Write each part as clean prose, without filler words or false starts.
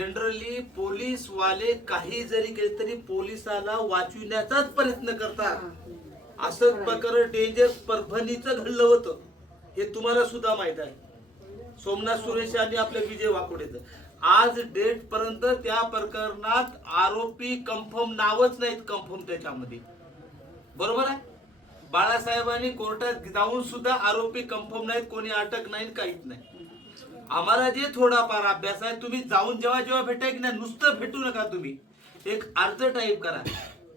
Generally police वाले काही जरी केले तरी पोलिसाला वाचविण्याचाच प्रयत्न करतात। असं प्रकरण डेंजर परभणीचं घडलं होतं, हे तुम्हाला सुद्धा माहित आहे। सोमनाथ सुरेश आणि आपल्या विजय वाकोडेचं आज डेट पर्यंत त्या प्रकरणात आरोपी कन्फर्म नावच नाहीत, कन्फर्म त्याच्यामध्ये, बरोबर आहे। बाळासाहेबांनी कोर्टात जाऊन सुद्धा आरोपी कन्फर्म नाहीत, कोणी अटक नाही, काहीच नाही। आम्हाला जे थोडाफार अभ्यास आहे, तुम्ही जाऊन जेव्हा जेव्हा भेटाय की नाही, नुसतं भेटू नका, तुम्ही एक अर्ज टाईप करा,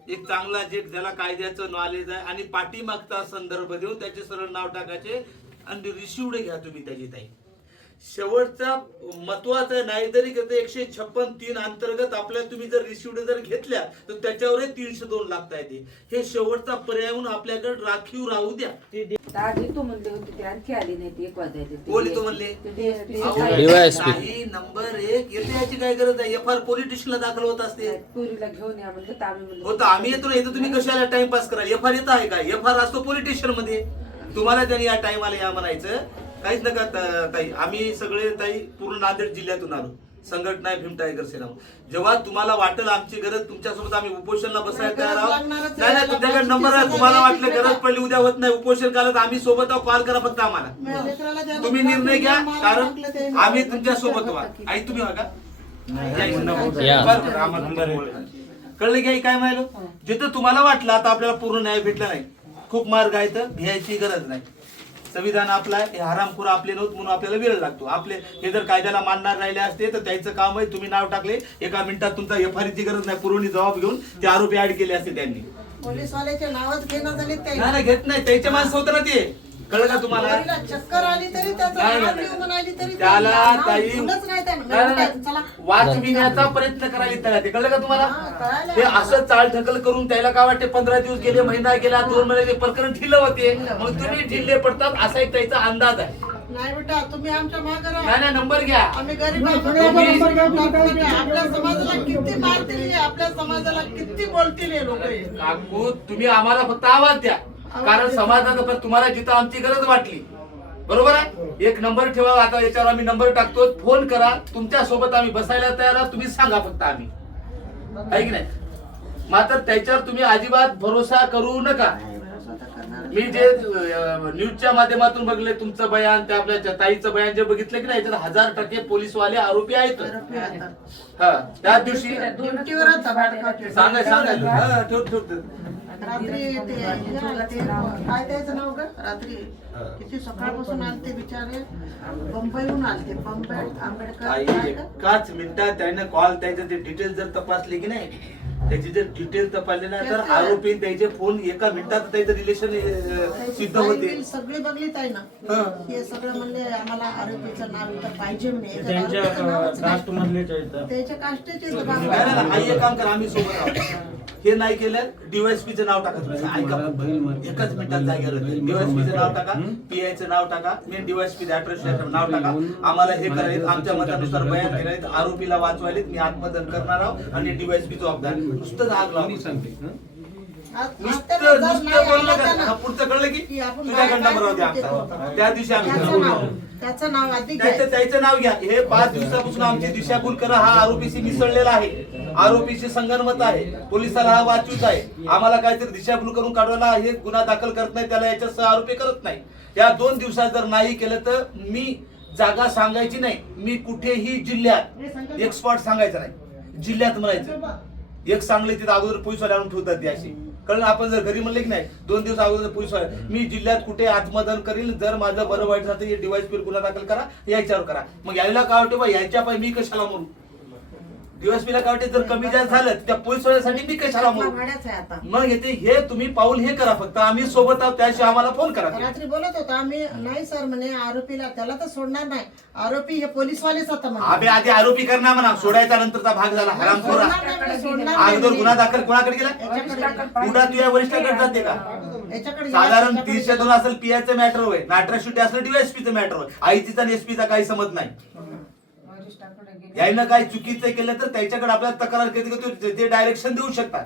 एक चांगला जे ज्याला कायद्याचं नॉलेज आहे आणि पाठीमागचा संदर्भ देऊन त्याचे सरळ नाव टाकायचे आणि रिसिव्ड घ्या तुम्ही त्याची ताई। शेवटचा महत्वाचा नाही जरी 156(3) अंतर्गत आपल्या तुम्ही जर रिसिव्ड जर घेतल्या तर त्याच्यावरही 302 लागता येते। हे शेवटचा पर्याय म्हणून आपल्याकडे राखीव राहू द्या। दादी तो म्हणले होते ते आणखी आली नाही, ते 1 वाजायचे बोली तो म्हणले DYSP. नाही नंबर 1 येते, याची काय गरज आहे? FR पोलीस स्टेशनला दाखल होत असते। पुरीला घेऊन या म्हणलं तर आम्ही म्हणलं होतं आम्ही येतो ना, इथं तुम्ही कशाला टाइमपास करा? FR येत आहे का? FR असतो पोलीस स्टेशन मध्ये, तुम्हाला त्यांनी या टाइमाला या म्हणायचं काहीच नका ताई। आम्ही सगळे ताई पूर्ण नांदेड जिल्ह्यातून आलो, संघटना आहे भीम टायगर सेना। जेव्हा तुम्हाला वाटेल आमची गरज, तुमच्यासोबत आम्ही उपोषणला बसायला तयार आहोत। नाही तुमच्याकडे नंबर आहे, तुम्हाला वाटलं गरज पडली उद्या होत नाही उपोषण करायला, आम्ही सोबत आहोत, कॉल करा फक्त आम्हाला, तुम्ही निर्णय घ्या, कारण आम्ही तुमच्या सोबत आहोत। आई तुम्ही बघा कळलं की काय म्हणालो, जिथं तुम्हाला वाटलं आता आपल्याला पूर्ण न्याय भेटला नाही, खूप मार्ग आहे तर घ्यायची गरज नाही। संविधान आपला हे हरामखोर आपले नव्हते म्हणून आपल्याला वेळ लागतो। आपले हे जर कायद्याला मानणार राहिले असते तर त्याचं काम आहे, तुम्ही नाव टाकले 1 मिनिटात तुमचा FR ची गरज नाही, पुरवणी जबाब घेऊन ते आरोपी ऍड केले असते त्यांनी। पोलीसवाल्याचे नावच घेणं झाले नाही घेत नाही, त्याचे माणसं होतं ना ते, कळलं का तुम्हाला? चक्कर आली तरी त्याला ताई वाचविण्याचा प्रयत्न करायला त्याला, ते कळलं का तुम्हाला? ते असं चाल ढकल करून त्याला काय वाटते 15 दिवस गेले, महिना गेला, 2 महिने ते प्रकरण ढिल्लं होते, मग तुम्ही ढिल्ले पडतात असा एक त्याचा अंदाज आहे। नाही बेटा तुम्ही आमच्या मागे राहा, नाही नंबर घ्या, आम्ही गरीब आपल्या समाजाला किती मारतील, आपल्या समाजाला किती बोलतील हे लोक। काकू तुम्ही आम्हाला फक्त आवाज द्या, कारण समाजाचं पण तुम्हाला जिथं आमची गरज वाटली, बरोबर आहे, 1 नंबर ठेवा। आता याच्यावर आम्ही नंबर टाकतो, फोन करा, तुमच्या सोबत आम्ही बसायला तयार आहोत, तुम्ही सांगा फक्त आम्ही, आहे की नाही? मात्र त्याच्यावर तुम्ही अजिबात भरोसा करू नका। मी जे न्यूजच्या माध्यमातून बघले तुमचं बयान, त्या आपल्या ताईचं बयान जे बघितलं की नाही, याच्यात 1000% पोलीसवाले आरोपी आहेत। हा त्या दिवशी सांगा ठेव रात्री काय त्याचं नाव ग, रात्री किती सकाळपासून आलते बिचारे, बंबईहून आलते, बंबई आंबेडकर। एकाच मिनिटात त्याने कॉल त्याचे ते डिटेल जर तपासले की नाही, त्याची जर डिटेल तपासले ना तर आरोपी त्याचे फोन 1 मिनिटात त्याचं रिलेशन सिद्ध होते। सगळे बघलीत आहे ना, हे सगळं म्हणले आम्हाला आरोपीचं नाव इथं पाहिजे म्हणे, त्याच्या काष्टाचे आई एक काम करा, आम्ही सोबत आहोत, हे नाही केलं DYSPचं नाव टाका, ऐका 1 मिनिटात जागेवर DYSPचं नाव टाका, PIचं नाव टाका, मेन DYSP नाव टाका, आम्हाला हे करायचं, आमच्या मतानुसार बयान करायचं, आरोपीला वाचवायला मी आत्मदहन करणार आहोत आणि DYSP जबाबदार, नुसतं आग लावून नुसतं बोललं का पुढचं कळलं की तुझ्याकडनं बरोबर आमचा त्या दिवशी आम्ही त्याचं नाव त्याचं नाव घ्या। हे 5 दिवसापासून आमची दिशाभूल करा, हा आरोपीशी मिसळलेला आहे, आरोपीशी संगनमत आहे, पोलिसाला हा वाचूच आहे, आम्हाला काहीतरी दिशाभूल करून काढवायला हे गुन्हा दाखल करत नाही, त्याला याच्यासह आरोपी करत नाही। या 2 दिवसात जर नाही केलं तर मी जागा सांगायची नाही, मी कुठेही जिल्ह्यात एक स्पॉट सांगायचा नाही, जिल्ह्यात म्हणायचं, एक सांगले तिथे अगोदर पोलीसवाले आणून ठेवतात ती अशी, कारण आपण जर घरी म्हणले की नाही 2 दिवस अगोदर पोलीसवाले, मी जिल्ह्यात कुठे आत्मदहन करील, जर माझं बरं वाईट झालं हे DYSP गुन्हा दाखल करा, याच्यावर करा। मग यायला काय वाटतं बा, यायच्या पाय मी कशाला म्हणू? DYSPला काय वाटते जर कमी जास्त झालं त्या पोलीसवाल्यासाठी मी कशाला म्हणू? मग येते हे तुम्ही पाऊल हे करा, फक्त आम्ही सोबत आहोत, त्याशिवाय आम्हाला फोन करा। रात्री बोलत होता आम्ही, नाही सर म्हणे आरोपीला त्याला तर सोडणार नाही, आरोपी हे पोलीसवालेच होता म्हणे। आम्ही आधी आरोपी करणार म्हणा, सोडायचा नंतरचा भाग झाला हरामखोरा। अगोदर गुन्हा दाखल कोणाकडे गेला? पुढे तुझ्या वरिष्ठाकडे जाते का? साधारण 302 असेल PIचं मॅटर होय, नाटराशुटी असेल DYSPचं मॅटर होय, आईचा आणि SP चा काही समज नाही। यायनं काही चुकीचं केलं तर त्याच्याकडे आपल्याला तक्रार केली की ते डायरेक्शन देऊ शकतात,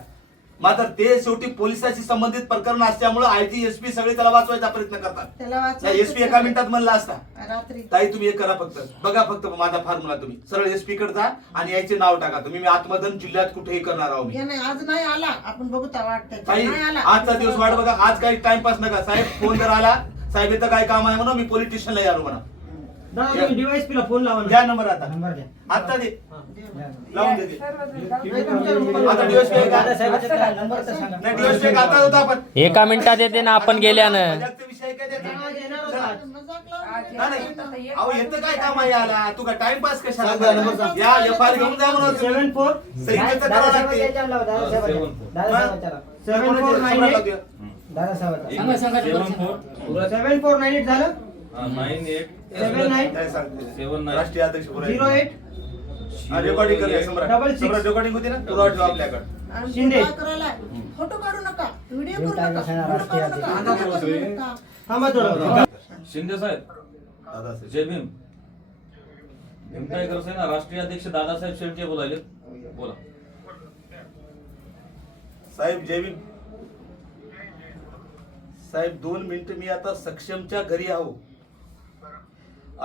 मात्र ते शेवटी पोलिसाशी संबंधित प्रकरण असल्यामुळे आयजी एसपी सगळे त्याला वाचवायचा प्रयत्न करतात. त्याला वाचवायचं एसपी एका मिनिटात म्हणला असता रात्री ताई तुम्ही एक करा, फक्त बघा, फक्त माझा फॉर्म्युला तुम्ही सरळ एसपी कडे जा आणि याचे नाव टाका तुम्ही, मी आत्मदन जिल्ह्यात कुठेही करणार आहोत हे नाही आज नाही आला आपण बघू तर वाटतंय ताई. नाही आला आजचा दिवस वाट बघा, आज काही टाइमपास नका साहेब. फोन जर आला साहेब इथं काय काम आहे म्हणा, मी पोलीस स्टेशनला यालो म्हणा. DYSP ला फोन लावा ना. द्या नंबर आता, नंबर द्या. आता दे, दे. लावून दे ते. आता आता DYSP आहे का? दादासाहेबाचा नंबर तर सांगा. नाही DYSP आता होता आपण एका मिनिटात येते ना आपण गेल्यानं. मजाकचा विषय काय त्याचा? आज येणार होता. चला. मजाक लावून नाही, अहो येतं काय काम आहे याला, तू का टाइमपास कशाला सांगा, नंबर करायला? सांग. या FIR घेऊन जा म्हणा तुम्ही. 74 सहीचं करावं लागते. दादासाहेबाच्या याच्यावर लावा, दादासाहेबाच्या. 7498 दादासाहेबाचा. 7498 झालं 79 काय सांगते? 79. राष्ट्रीय अध्यक्ष बोलायचे. 08 रेकॉर्डिंग करूया सम्राट. 66. सम्राट रेकॉर्डिंग होती ना, पुरावा ठेवा आपल्याकडे. आणि शिंदे. काय करायला फोटो काढू नका व्हिडिओ करू देवता नका कशाला फोटो राष्ट्रीय काढू नका अध्यक्ष. व्हिडिओ करू नका. थांबा थोडं. शिंदे साहेब दादासाहेब. जय भीम. भीमताईकर सेना राष्ट्रीय अध्यक्ष दादासाहेब शेळके बोलायले. बोला. साहेब जय भीम. साहेब 2 मिनिटं मी आता सक्षमच्या घरी आहो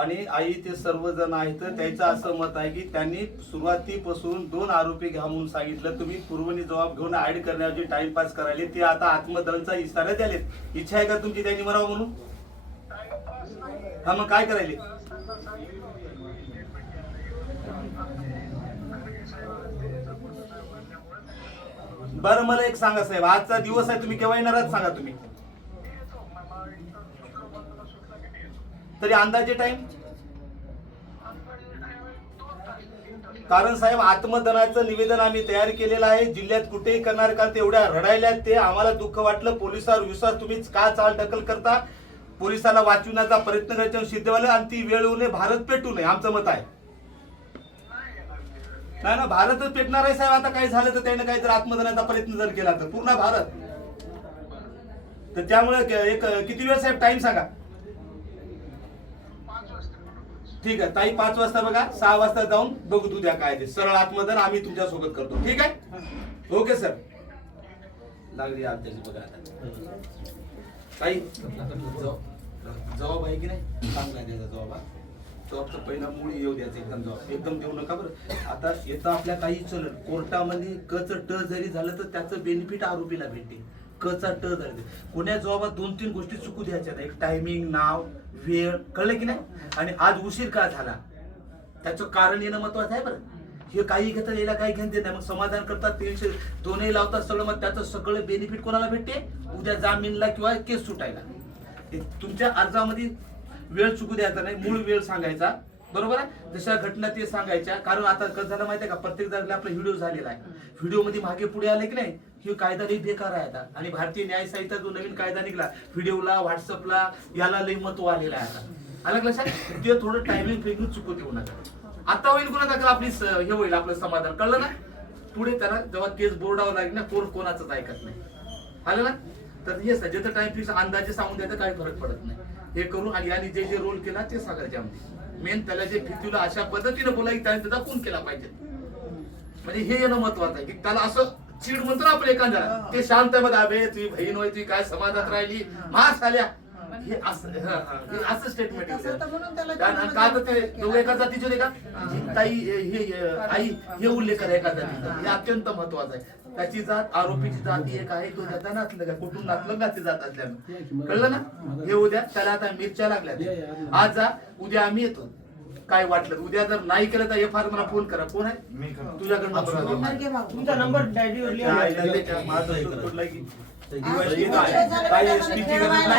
आणि आई ते सर्वजण आहेत. त्याचं असं मत आहे की त्यांनी सुरुवातीपासून 2 आरोपी घ्या म्हणून सांगितलं. तुम्ही पूर्वनी जबाब घेऊन ऍड करण्याची टाइमपास करायले ते आता आत्मदहनचा इशारा द्याले. इच्छा आहे का तुमची त्यांनी मरावं म्हणून? हा मग काय करायले? बरं मला एक सांगा साहेब, आजचा दिवस आहे, तुम्ही केव्हा येणार आहात सांगा तुम्ही. तरी अंदाजे टाइम? कारण साहेब आत्मदहनाचं निवेदन आम्ही तयार केलेलं आहे, जिल्ह्यात कुठेही करणार का? तेवढ्या रडायल्यात ते, आम्हाला दुःख वाटलं. पोलिसांवर विश्वास तुम्ही का चाल ढकल करता? पोलिसांना वाचविण्याचा प्रयत्न करायचा सिद्ध व्हायला आणि ती वेळ येऊ नये, भारत पेटू नये, आमचं मत आहे. नाही ना, भारतच पेटणार आहे साहेब. आता काय झालं तर त्याने काही जर आत्मदहनाचा प्रयत्न जर केला तर पूर्ण भारत. तर त्यामुळे एक किती वेळ साहेब टाइम सांगा. ठीक आहे ताई, 5 वाजता बघा, 6 वाजता जाऊन बघू तू द्या काय ते सरळ आत्मदहन आम्ही तुमच्या सोबत करतो. ठीक आहे, ओके सर. लागली आत्याची बघा आता ताई. जबाब आहे की नाही चांगला आहे त्याचा जबाब. जबाबचा पहिला मूळ येऊ द्यायचा, एकदम जबाब एकदम देऊ नका बरं. आता येतं आपल्या काही चलन कोर्टामध्ये कच ट जरी झालं तर त्याचं बेनिफिट आरोपीला भेटते. कचा ट झालं कोण्या जबाबात 2-3 गोष्टी चुकू द्यायच्या नाही. एक टायमिंग, नाव, वेळ, कळलं की नाही. आणि आज उशीर का झाला त्याचं कारण येणं महत्वाचं आहे बरं. हे काही घेतात, याला काही घेणं देत नाही. मग समाधान करतात, 300 दोन्ही लावतात सगळं, मग त्याचं सगळं बेनिफिट कोणाला भेटते? उद्या जामीनला किंवा केस सुटायला. तुमच्या अर्जामध्ये वेळ चुकू द्यायचा नाही, मूळ वेळ सांगायचा, बरोबर आहे. जशा घटना ते सांगायच्या. कारण आता कसं झालं माहितीये का, प्रत्येक जागेला आपला व्हिडिओ झालेला आहे. व्हिडिओ मध्ये मागे पुढे आले की नाही, हे कायदा लई बेकार आहे आता. आणि भारतीय न्याय संहिता जो नवीन कायदा निघाला, व्हिडिओला, व्हॉट्सअपला याला लई महत्व आलेलं आहे आता. आलं लक्षात? ते थोडं टायमिंग फेकून चुकू देऊ नका. आता होईल गुन्हा दाखल, आपली हे होईल, आपलं समाधान. कळलं ना? पुढे त्याला जेव्हा केस बोर्डावर लागेल ना, कोण कोणाचंच ऐकत नाही. आलं ना? तर हे सध्याचं टाइम फिक्स अंदाजे सांगून द्यायचा काही फरक पडत नाही. हे करून आणि यांनी जे जे रोल केला ते सांगायचे आमचे मेन. त्याला जे फिरतीला अशा पद्धतीने बोलाय त्याने त्याचा खून केला पाहिजे. म्हणजे हे येणं महत्वाचं आहे की त्याला असं चीड म्हणतो ना आपण एखाद्याला, ते शांत मध्ये अबे तुझी बहीण होय, तुझी काय समाजात राहिली मास आल्या, हे असं स्टेटमेंट आहे. का तर ते दोघं एका जातीचे होते का? ताई हे आई हे उल्लेख आहे एका जातीचा, हे अत्यंत महत्वाचं आहे. त्याची जात, आरोपीची जाती एक आहे, तो त्याचा नातलं का कुठून नातलं का ते जात असल्यानं. कळलं ना? हे उद्या त्याला आता मिरच्या लागल्या. आज जा, उद्या आम्ही येतो. काय वाटलं उद्या जर नाही केलं तर FIR मला फोन करा. कोण आहे तुझ्याकडे नंबर? तुमचा नंबर डायरीवर लिहा.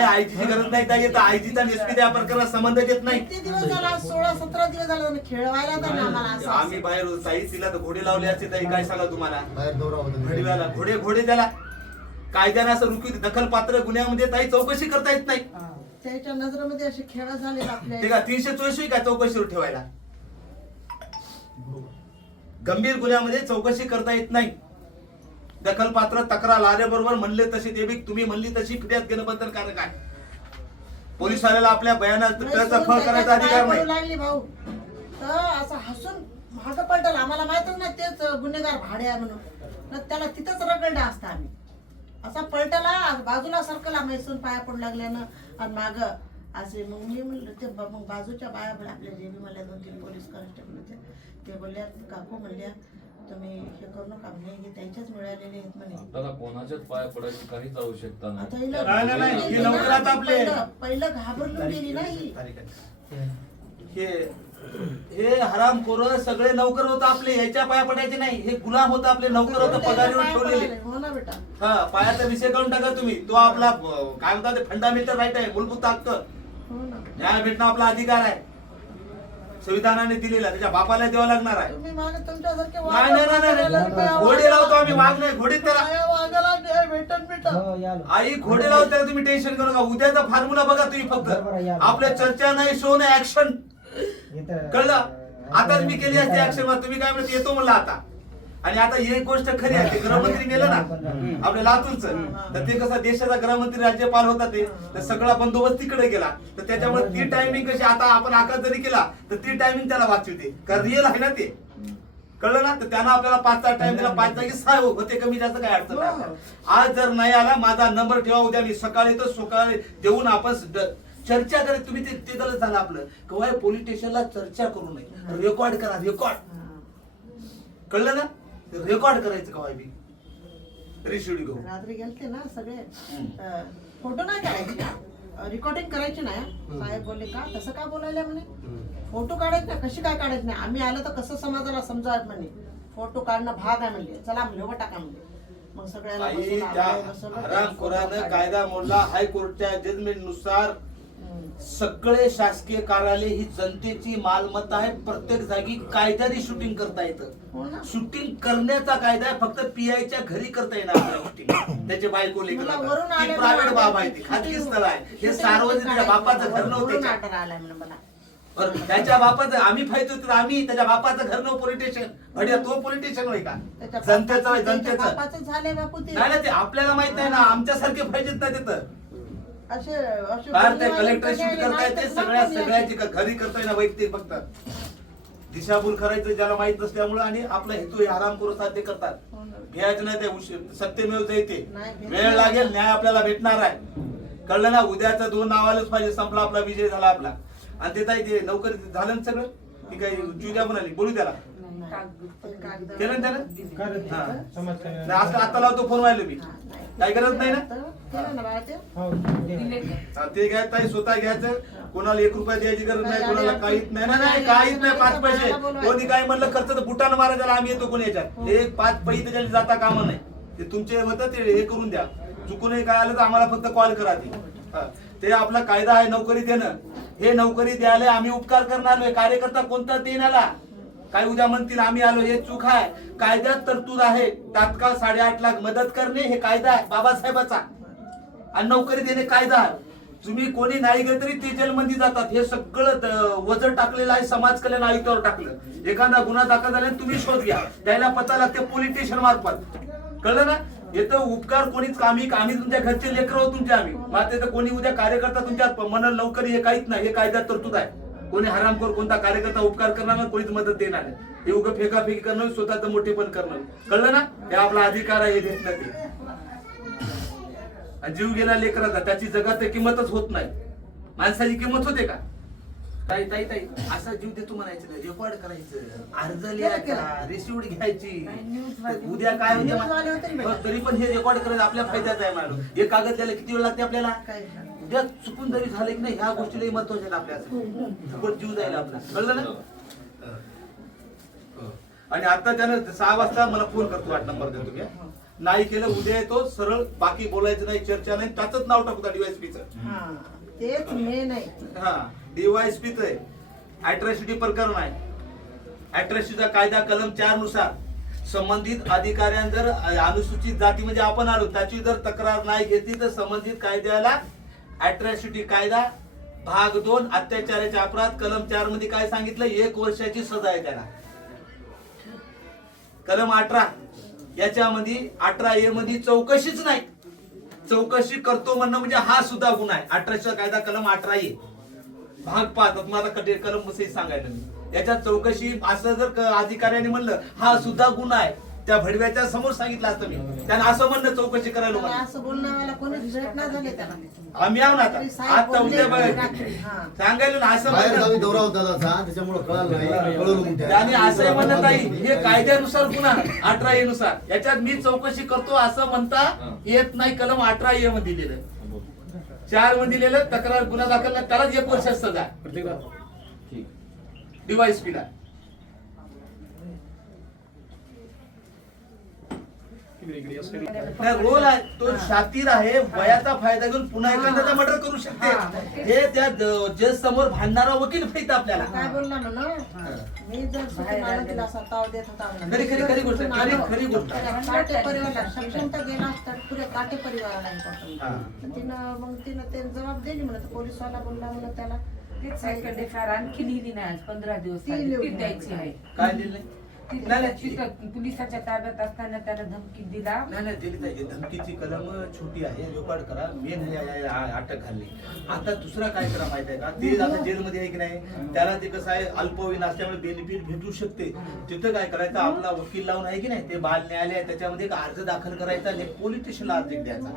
आयजीची गरज नाही. त्या येतं आयजीचा एसपी त्या प्रकारात संबंध येत नाही. किती दिवस झाला? 16-17 दिवस झाला खेळवायला तर आम्हाला असं. आम्ही बाहेर ताई तिला तर घोडे लावले असते. ताई काय सांगा तुम्हाला, बाहेर दौरा होता. घडव्याला घोडे त्याला कायद्याने असं रुपी दखलपात्र गुन्ह्यामध्ये ताई चौकशी करता येत नाही. त्याच्या नजरेमध्ये असे खेळ झाले आपल्या. ते का 324 काय चौकशीवर ठेवायला? गंभीर गुन्ह्यामध्ये चौकशी करता येत नाही. दखलपात्र तक्रार आल्याबरोबर म्हणले तशी ते बी तुम्ही म्हणली तशी फिर्याद घेणं बंधनकारक आहे. पोलिसाला आपल्या बयानात फळ करायचा अधिकार नाही. लागली भाऊ तर असं हसून महाग पलटल. आम्हाला माहितच नाही तेच गुन्हेगार भाडे आहे म्हणून. न त्याला तिथंच रगडलं असतं आम्ही. असा पलटाला बाजूला सरकला मैसून पाया पडू लागल्यानं आणि माग असे. मग मी म्हणलं ते मग बाजूच्या बाया आपल्या जेबी मला 2-3 पोलीस कॉन्स्टेबल होते, ते बोलल्या काकू म्हणल्या तुम्ही हे करू नका म्हणे, हे त्यांच्याच मिळालेले आहेत म्हणे. आपल्याला कोणाच्याच पाया पडायची काहीच आवश्यकता नाही. आता हिला नाही, हे नवकरात आपले. पहिलं घाबरून गेली ना ही. हे हरामखोर सगळे नौकर होत आपले, याच्या पाया पडायचे नाही. हे गुलाम होत आपले, नौकर होत पगारीवर ठेवलेले. हो ना बेटा. हा, पायाचा विषय करून टाका तुम्ही. तो आपला काय म्हणतात ते फंडामेंटल राईट आहे, मूलभूत हक्क. हो ना. न्याय भेटणं आपला अधिकार आहे, संविधानाने दिलेला. त्याच्या बापाला द्यावा लागणार आहे. तुम्ही मागे तुमच्यासारखे नाही नाही नाही नाही. घोडे लावतो आम्ही, वाघ नाही. घोडे त्याला वाघाला न्याय भेटन बेटा. हो, या लो. आई घोडे लावतो त्याला तुम्ही टेन्शन करू नका. उद्याचा फॉर्म्युला बघा तुम्ही फक्त. बरोबर आहे, या. आपल्या चर्चा नाही, शो नाही, ऍक्शन. इथं- कळलं? आताच मी केली असते ऍक्शन. तुम्ही काय म्हणत येतो म्हणलं आता. आणि आता ही एक गोष्ट खरी आहे, ते गृहमंत्री गेलं ना आपल्या लातूरचं, तर ते कसं देशाचा गृहमंत्री राज्यपाल होता ते, तर सगळा बंदोबस्त तिकडे गेला. तर त्याच्यामुळे ती टायमिंग कशी आता आपण आकार जरी केला तर ती टायमिंग त्याला वाचवते, कारण रिअल आहे ना ते. कळलं ना? तर त्यानं आपल्याला 5चा टाइम दिला, 5 जागी 6 होते, कमी जास्त काय अडचण नाही. आज जर नाही आला माझा नंबर ठेवा, उद्या मी सकाळी तर सकाळी देऊन आपण चर्चा करेल. तुम्ही ते गलत झालं आपलं. केव्हा पोलीस स्टेशनला चर्चा करू नये, रेकॉर्ड करा, रेकॉर्ड. कळलं ना? रेकॉर्ड करायचं केव्हा बी रिसिव्ह घेऊ. रात्री गेलते ना सगळे, फोटो नाही काढायचे, रेकॉर्डिंग करायची नाही. साहेब बोलले का तसं का बोलायला म्हणे, फोटो काढायचे नाही. कशी काय काढायची नाही, आम्ही आलं तर कसं समाजाला समजा म्हणे, फोटो काढणं भाग आहे म्हणले. चला म्हणले व टाका म्हणले. मग सगळ्याला आई बसवलं, त्या आम्हाला बसवलं. हरामखोरानं कायदा मोडला. हायकोर्टच्या जजमेंट नुसार सगळे शासकीय कार्यालय ही जनतेची मालमत्ता आहे. प्रत्येक जागी कायद्याने शूटिंग करता हो येतं. ना. शूटिंग करण्याचा कायदा आहे, फक्त पीआयच्या घरी करता येणार शूटिंग. त्याचे बायको मला वरून ती आले प्रायव्हेट ना, बाब आहे, ती खाजगी स्थळ आहे. हे सार्वजनिक त्याच्या बापाचं घर नव्हतं. वरून त्याच्या. ऑर्डर आलाय म्हणे मला. बरं, त्याच्या बापाचं आम्ही फायतो तर आम्ही त्याच्या बापाचं घर नव्हतं पोलिटिशियन. भडिया तो पोलिटिशियन होय का? त्याच्या जनतेचं आहे, त्याच्या जनतेचं. बापाचं झालंय बापू ते. नाही ना, ते आपल्याला माहित नाही ना, आमच्यासारखे पाहिजेत ना तिथं. असे असे बाहेर ते बोलणे कलेक्टर वाले शूट नाही करताय तर ते ना सगळ्या कोणी सगळ्याची असे. घरी करताय ना वैयक्तिक फक्त दिशाभूल करायचं ज्याला माहित नसल्यामुळे. आणि आपला हेतू हे आरामखोर साध्य करतात. हो ना. घ्यायचं नाही, ते सत्यमेव जयते. नाही, घेत वेळ नाही. लागेल, न्याय आपल्याला भेटणार आहे. कळलं ना? उद्याचं 2 नाव आलंच पाहिजे, संपला आपला विजय झाला आपला. आणि ते ताई ते नोकरी झालं ना सगळं. ती काही जुद्या पण आली, बोलू त्याला कागद. केलं ना त्यानं. करत हा. समाज नाही, आता लावतो फोन व्हायला मी. हा, नाही. काही गरज नाही ना. केलं ना बाळा ते. हो, हा, ते घ्यायचं ताई, स्वतः घ्यायचं. कोणाला 1 रुपया द्यायची गरज नाही, कोणाला काहीच नाही. नाही काहीच नाही. 5 पैसे कोणी काय म्हणलं खर्च तर बुटानं मारा त्याला, आम्ही येतो कोणी याच्यात. एक 5 पैसे त्याच्यात जाता कामा नाही. ते तुमचे होतं ते हे करून द्या. चुकूनही काय आलं तर आम्हाला फक्त कॉल करा. ते आपला कायदा आहे नोकरी देणं. हे नोकरी द्यायला आम्ही उपकार करणार नाही. कार्यकर्ता कोणता देण्याला काय उद्या म्हणतील आम्ही आलो, हे चूक आहे. कायद्यात तरतूद आहे, तात्काळ 8.5 लाख मदत करणे हे कायदा आहे बाबासाहेबाचा. आणि नोकरी देणे कायदा आहे. तुम्ही कोणी नाही गेलं तरी ते जेलमध्ये जातात. हे सगळं वजन टाकलेलं आहे समाज कल्याण आयुक्तावर टाकलं. एखादा गुन्हा दाखल झाल्याने तुम्ही शोध घ्या, त्याला पता लागते पोलीस स्टेशन मार्फत. कळलं ना? येतं उपकार कोणीच आम्ही तुमच्या घरचे लेकर आहोत तुमचे आम्ही. मात्र कोणी उद्या कार्यकर्ता तुमच्या म्हणल नोकरी हे काहीच नाही. हे कायद्यात तरतूद आहे. कोणी हरामखोर कोणता कार्यकर्ता उपकार करणार नाही, कोणीच मदत देणार नाही. हे उगं फेकाफेकी करणं, स्वतःच मोठेपण करणं. कळलं ना? हे आपला अधिकार आहे, हे देत नाही. जीव गेला लेकराचा, त्याची जगात किंमतच होत नाही. माणसाची किंमत होते का? ताई ताई ताई असा जीव देतो म्हणायचं नाही. रेकॉर्ड करायचं, अर्ज लिहायचा, रिसिव्ह घ्यायची. उद्या काय न्यूज वाले होते होते ना बेटा. तरी पण हे रेकॉर्ड करायचं आपल्या फायद्याचं आहे. मॅडम हे कागद द्यायला किती वेळ लागते आपल्याला? काय? उद्या चुकून जरी झालं की नाही, ह्या गोष्टीला महत्वाच्या आपल्या पण जीव जाईल आपला. कळलं ना? आणि आता त्यानं 6 वाजता मला फोन करतो, 8 नंबर देतो घ्या. नाही केलं उद्या येतो सरळ, बाकी बोलायचं नाही, चर्चा नाही. त्याच नाव टाकू DYSP चं. हा, तेच मेन आहे. हा, DYSP च आहे. अॅट्रॉसिटी प्रकरण आहे. अॅट्रॉसिटीचा कायदा कलम 4 नुसार संबंधित अधिकाऱ्यां जर अनुसूचित जाती म्हणजे आपण आलो त्याची जर तक्रार नाही घेतली तर संबंधित कायद्याला अॅट्रॉसिटी कायदा भाग 2 अत्याचाराचे अपराध कलम 4 मध्ये काय सांगितलं? 1 वर्षाची सजा आहे त्याला. कलम 18 याच्यामध्ये 18A मध्ये चौकशीच नाही. चौकशी करतो म्हणणं म्हणजे हा सुद्धा गुन्हा आहे. 18चा कायदा कलम 18A भाग 5. तुम्हाला कलम सहित सांगायला मी. याच्यात चौकशी असं जर अधिकाऱ्याने म्हणलं हा सुद्धा गुन्हा आहे. त्या भडव्याच्या समोर सांगितलं असतं मी. त्यानं असं म्हणणं चौकशी करायला त्याला मला. असं बोलण्यावाला कोणीच भेटणार झाले त्याला. आम्ही आहो ना आता रात्री साहेब आता बोलले उद्या बघा रात्री, हा. सांगायला ना असं बाहेर गावी म्हणणं. दौरा होता त्याचा त्याच्यामुळे कळलं नाही कळलं मग त्या. त्याने असंही म्हणत नाही हे कायद्यानुसार गुन्हा 18A नुसार याच्यात मी चौकशी करतो असं म्हणता येत नाही. कलम 18A मध्ये दिलेलं 4 मध्ये दिलेलं तक्रार गुन्हा दाखल नाही त्यालाच 1 वर्ष सजा DYSP ला. रोल आहे तो शातीर आहे वयाचा फायदा घेऊन पुन्हा एखाद्याचा मर्डर करू शकते. हे त्या जज समोर भांडणारा वकील पाहिजे आपल्याला. काय बोलला म्हणा मी जर सुटून आला तिला असा ताव देत होता म्हणा. खरी खरी खरी गोष्ट आहे. खरी गोष्ट आहे. त्याला काटे परिवाराला सक्षमता गेला असता पुऱ्या काटे परिवाराला हा. तिनं ते जबाब दिली म्हणत पोलीसवाला बोलला म्हणत त्याला तेच सायकडे फार आणखी लिहिली नाही आज 15 दिवस ती झाले. लिहून ती द्यायची आहे काय दिलं ती नाही, नाही. तिथं पोलिसाच्या ताब्यात असताना त्याला धमकी दिला. नाही नाही दिली पाहिजे. धमकीची कलम छोटी आहे रेकॉर्ड करा. मेन अटक घालली. आता दुसरा काय करा माहिती आहे का ते आता जेलमध्ये आहे की नाही त्याला ते कसं आहे अल्पवयीन असल्यामुळे बेनिफिट भेटू शकते. तिथं काय करायचं आपला वकील लावून आहे की नाही ते बाल न्यायालय आहे, त्याच्यामध्ये एक अर्ज दाखल करायचा आणि पोलीस स्टेशनला अर्ज द्यायचा.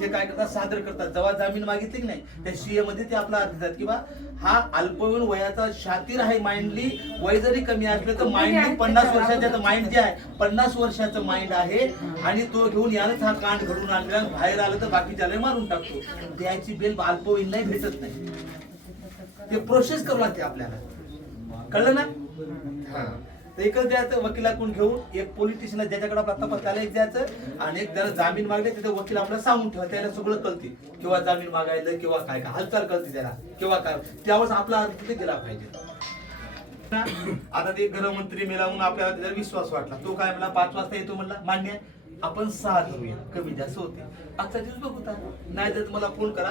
हे काय करतात सादर करतात. जेव्हा जामीन मागितली की नाही त्या CA मध्ये ते आपला अर्ज देतात किंवा हा अल्पवयीन वयाचा शातीर आहे. माइंडली वय जरी कमी असलं तर माइंडली 50 वर्षाचं माइंड जे आहे 50 वर्षाचं माइंड आहे आणि तो घेऊन यानंच हा कांड घडून आणला. बाहेर आलं तर बाकीच्याला मारून टाकतो. द्यायची बेल अल्पवयीन नाही भेटत नाही. ते प्रोसेस करावं लागते आपल्याला. कळलं ना? हा. तर एकच द्यायचं वकिलाकडून घेऊन एक पोलीस स्टेशनला ज्याच्याकडे आपला तपास त्याला एक द्यायचं आणि एक त्याला जामीन मागले तिथे वकील आपल्याला सांगून ठेवा. त्याला सगळं कळते किंवा जामीन मागायला किंवा काय काय हालचाल कळते त्याला किंवा काय त्यावेळेस आपला अर्ज तिथे गेला पाहिजे. आता ते गृहमंत्री मेला म्हणून आपल्याला त्याचा विश्वास वाटला. तो काय म्हणला 5 वाजता येतो म्हणला मान्य आहे. आपण 6 धरूया कमी जास्त होते. आजचा दिवस बघूता नाही तर मला फोन करा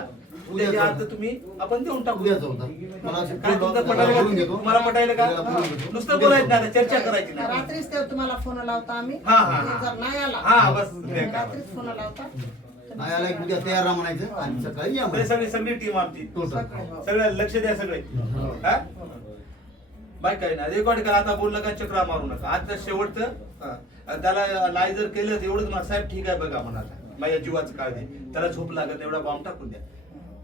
उद्या अर्ज तुम्ही आपण देऊन टाकू. उद्याच होता मला असे काय फोन तुमचं लावून पटायला घेतो. तुम्हाला पटायला का उद्याला बोलून घेतो. नुसतं बोलायचं नाही चर्चा करायची नाही. रात्रीच ते तुम्हाला फोन लावता आम्ही हा, हा, हा. जर नाही आला हा बस ते करा. रात्रीच फोन लावता नाही आला की उद्या तयार राहा म्हणायचं आणि सकाळी या ते म्हणायचं. सगळी सगळी टीम आमची टोटल सगळं लक्ष द्या सगळे. हा? बाय काय ना रेकॉर्ड करा. आता बोललं का चक्रा मारू नका. आता शेवटचं त्याला नाही जर केलं तर एवढंच म्हणा साहेब ठीक आहे बघा म्हणा माझ्या जीवाचं काळजी त्याला झोप लागत नाही, एवढा बॉम्ब टाकून द्या.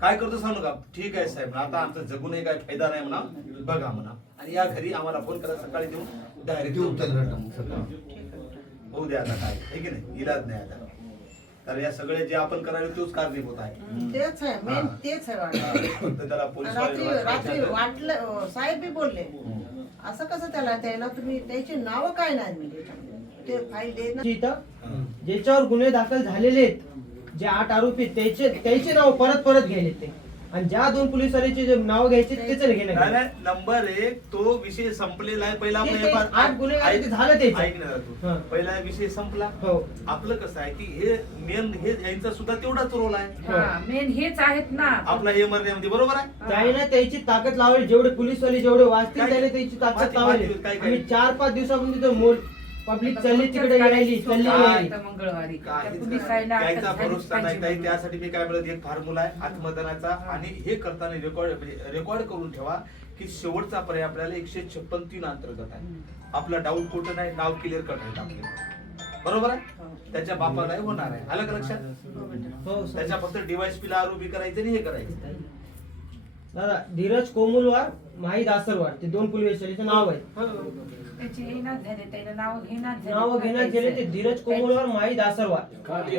काय करतो सांगू का ठीक आहे साहेब आता आमचं जगूनही काय फायदा नाही म्हणा बघा म्हणा आणि या घरी आम्हाला फोन करा सकाळी देऊन डायरेक्ट देऊ त्याला रक्कम सगळं. होऊ द्या आता काय आहे की नाही इलाज नाही आता. तर या सगळे जे आपण करावे तोच कारणीभूत आहे. तेच आहे मेन तेच आहे वाटलं. तर त्याला पोलीस रात्री रात्री वाटलं साहेब बी बोलले असं कसं त्याला तुम्ही त्याची नावं काय नाही म्हणजे ते फाईल दे ना. इथं ज्याच्यावर गुन्हे दाखल झालेले आहेत जे 8 आरोपी त्याचे नाव परत घ्यायले ते आणि ज्या 2 पोलिसवाल्याचे जे नाव घ्यायचे त्याचं नाही, घेणं नाही, नंबर 1 तो विषय संपलेला आहे. पहिला ते- आपलं ते FR 8 गुन्हेगार ते झालं त्याचं. ऐक ना तू हा. पहिला विषय संपला. हो आपलं कसं आहे की हे मेन हे यांचा सुद्धा तेवढाच रोल आहे. हा मेन हेच आहेत ना. आपला हे मर्यामध्ये बरोबर आहे. त्याने त्याची ताकद लावली जेवढे पोलिसवाले जेवढे वाचतील काय- त्याने त्याची ताकद माती- लावली. माती- काय- आम्ही 4-5 दिवसापासून तिथं पब्लिक चालली तिकडे यायली चालली यायली. आता मंगळवारी त्या काहीच पोलिसाला नाही. अटक त्याचा झालीच भरोसा नाही पाहिजे ताई. म्हणून. त्यासाठी मी काय बोलत एक फॉर्म्युला आहे आत्मदानाचा आणि हे करताना रेकॉर्ड करून ठेवा की शेवटचा पर्याय आपल्याला 156(3) अंतर्गत आहे. आपला डाऊट कुठं नाही नाव क्लिअर करता आपल्याला बरोबर आहे. त्याच्या बापालाही होणार आहे. आलं का लक्षात? हो सर. त्याच्या फक्त DYSP ला आरोपी करायचं आणि हे करायचं. दादा धीरज कोमुलवार माही दासरवार ते 2 पोलिसवाल्याचे नाव आहे. त्याची येणार झाले त्याला नाव घेण्यात गेले ते धीरज कोमुलवार माही दासरवार नाही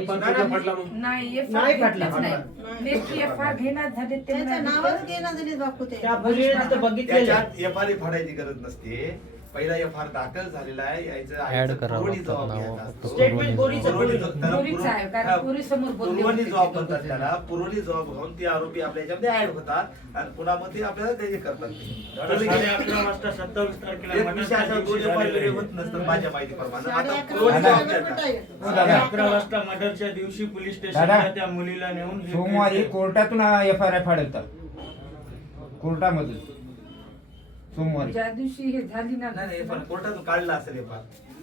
नाही FR फाटला. घेतलंच नाही. लेखी FR घेण्यात झाले ते त्याचं नाही नावच घेणं दिली बापू ते त्या मुलीने तिथं बघितलेलं त्याच्यात FR फाडायची गरज नसते. पहिला FR दाखल झालेला आहे यायचं Add करावं पुरवणी लागतं जबाब नाव. घ्यायचा असतो. स्टेटमेंट बोरीचं त्याला पोरीच आहे, कारण पोरीसमोर बोलले पुरवणी होते जबाब ते म्हणतात दोघं. त्याला. पुरवणी जबाब घेऊन ते आरोपी आपल्या याच्यामध्ये ऍड होतात आणि पुन्हा मग ते आपल्याला ते हे करतात. एक विषय असा 2 FR वेगळे होत नसतात माझ्या माहितीप्रमाणे. आता 11:30 पुरवणी जबाब वाजता देतात. भेटायला. 11 वाजता मर्डरच्या दिवशी पोलीस स्टेशनला दादा, त्या मुलीला नेऊन हे सोमवारी केलं. कोर्टातून FR फाडवतात कोर्टामधून सोमवारी. ज्या दिवशी हे झाली ना नाही नाही FR कोर्टातून काढला असेल FR.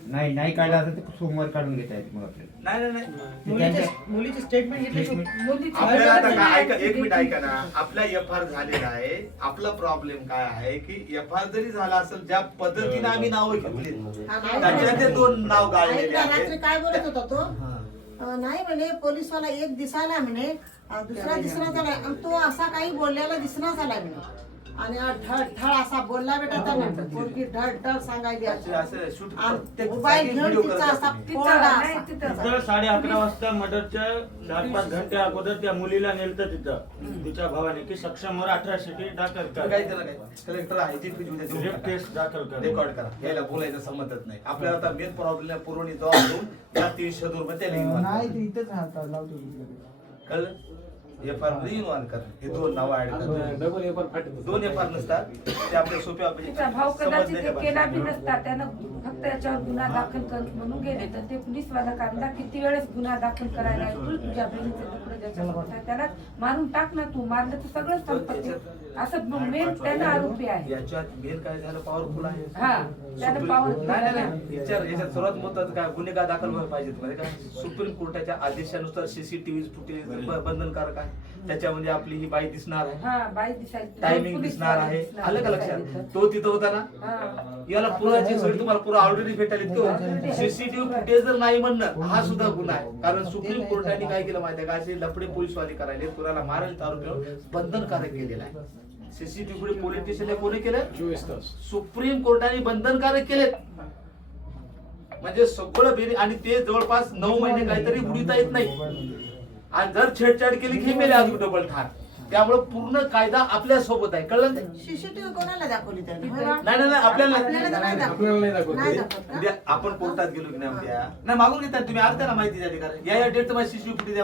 नाही नाही काढला तर ते सोमवार काढून घेता येते मग आपल्याला. नाही मुलीचे स्टेटमेंट घेतले की मुलीची आपल्याला आता मुलीची काय ऐका, मुलीची एक मिनिट ऐका ना. आपला एफ झालेला आहे. आपला प्रॉब्लेम काय आहे की एफ जरी झाला असेल ज्या पद्धतीने आम्ही नाव घेतली हा, नाही त्याच्यात ते 2 नाव गाळलेले ऐकला, रात्री आहेत. काय बोलत होता तो नाही म्हणे पोलीसवाला एक दिसायला म्हणे दुसरा दिसना झालाय आणि तो असा काही बोललेला दिसना झालाय म्हणे आणि ढळ ढळ असा बोलला बेटा त्याने पोरगी ढळ ढळ सांगायली अशी. असं shoot आणि प्रत्येक मोबाईल जागी घेऊन video तिचा करत असा असते. फोडला नाही, असा. तिथं. तिथं 11:30 वाजता मर्डरच्या 4-5 घंटे अगोदर त्या मुलीला नेलतं तिथं तिच्या भावाने की सक्षमवर 18 दाखल तर कर, काय त्याला काय कलेक्टर आहे जी रेप केस दाखल कर. रेकॉर्ड करा. याला बोलायचं संमतच नाही. आपल्याला आता मेन प्रॉब्लेम पुरवणी जबाब देऊन त्या 300 रुपये त्याला घेऊन इथेच राहतात लावतो कळलं. एफ आर मध्ये इन्व्हॉल्व कर. हे 2 नाव ऍड कर. 2 एफ आर नसतात ते आपल्या सोप्या तिचा भाऊ कदाचित ते केला बी नसता. त्यानं फक्त याच्यावर गुन्हा दाखल कर म्हणून गेले तर ते पोलीसवाला काढला. किती वेळेस गुन्हा दाखल करायला तू तुझ्या बहिणीचं तुकडं ज्याच्यावर होता त्याला मारून टाक ना. तू मारलं तर सगळं संपत्ती असं मेन त्याला आरोपी आहे. याच्यात मेन काय झालं पॉवरफुल आहे. हा त्यानं पॉवर नाही याच्यात सर्वात महत्वाचं काय गुन्हेगार दाखल व्हायला पाहिजेत म्हणजे काय सुप्रीम कोर्टाच्या आदेशानुसार सीसीटीव्ही फुटेज बंधनकारक आहे. त्याच्यामध्ये आपली ही बाई दिसणार आहे. हा बाई दिसायची टायमिंग दिसणार आहे. आलं का लक्षात. तो तिथं होता ना. हा. याला पुराची सगळी तुम्हाला पुरा ऑलरेडी भेटायला सीसीटीव्ही फुटेज जर नाही म्हणणं हा सुद्धा गुन्हा आहे. कारण सुप्रीम कोर्टाने काय केलं माहितीये का असे लफडे पोलीसवाले करायले पुराला मारायला आरोपी बंधनकारक केलेला आहे. सीसीटीव्ही पुढे पोलीस स्टेशनला कोणी केलं 24 तास सुप्रीम कोर्टाने बंधनकारक केले. म्हणजे सगळं बेरी आणि ते जवळपास 9 महिने काहीतरी बुडीता येत नाही. आणि जर छेडछाड केली की मेले अजून डबल ठार. त्यामुळे पूर्ण कायदा आपल्या सोबत आहे. कळलं ना? सीसीटीव्ही कोणाला दाखवली त्याने नाही आपल्याला आपल्याला तर नाही दाखवत. नाही दाखवत का? उद्या आपण कोर्टात गेलो की नाही उद्या नाही मागून घेतात तुम्ही अर्ध्याला माहिती झाली कारण या डेट तर माझी सीसीटीव्ही फुटेज